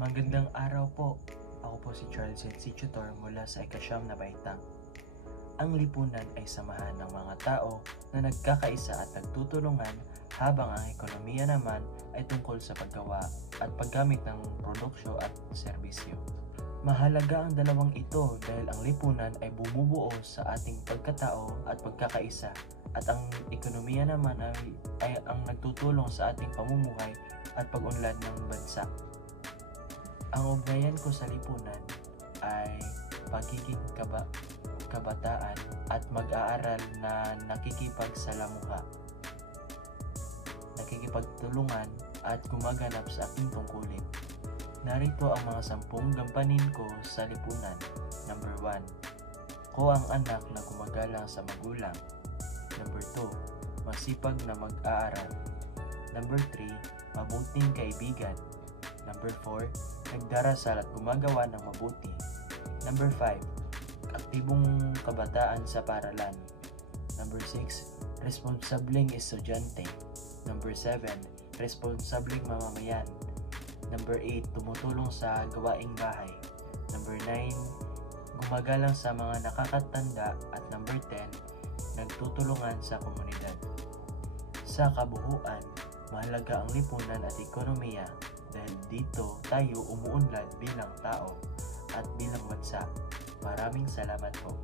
Magandang araw po. Ako po si Charles C. Tutor mula sa Ikasyam na Baitang. Ang lipunan ay samahan ng mga tao na nagkakaisa at nagtutulungan habang ang ekonomiya naman ay tungkol sa paggawa at paggamit ng produksyo at serbisyo. Mahalaga ang dalawang ito dahil ang lipunan ay bumubuo sa ating pagkatao at pagkakaisa at ang ekonomiya naman ay ang nagtutulong sa ating pamumuhay at pag-unlad ng bansa. Ang ugnayan ko sa lipunan ay pagiging kabataan at mag-aaral na nakikipagsalamuha, nakikipagtulungan at gumaganap sa aking tungkulin. Narito ang mga 10 gampanin ko sa lipunan. Number 1. Ko ang anak na gumagalang sa magulang. Number 2. Masipag na mag-aaral. Number 3. Mabuting kaibigan. Number 4. Nagdarasal at gumagawa ng mabuti. Number 5. Aktibong kabataan sa paaralan. Number 6. Responsableng estudyante. Number 7. Responsableng mamamayan. Number 8. Tumutulong sa gawaing bahay. Number 9. Gumagalang sa mga nakakatanda. At number 10. Nagtutulungan sa komunidad. Sa kabuuan, mahalaga ang lipunan at ekonomiya dahil dito tayo umuunlad bilang tao at bilang bansa. Maraming salamat po.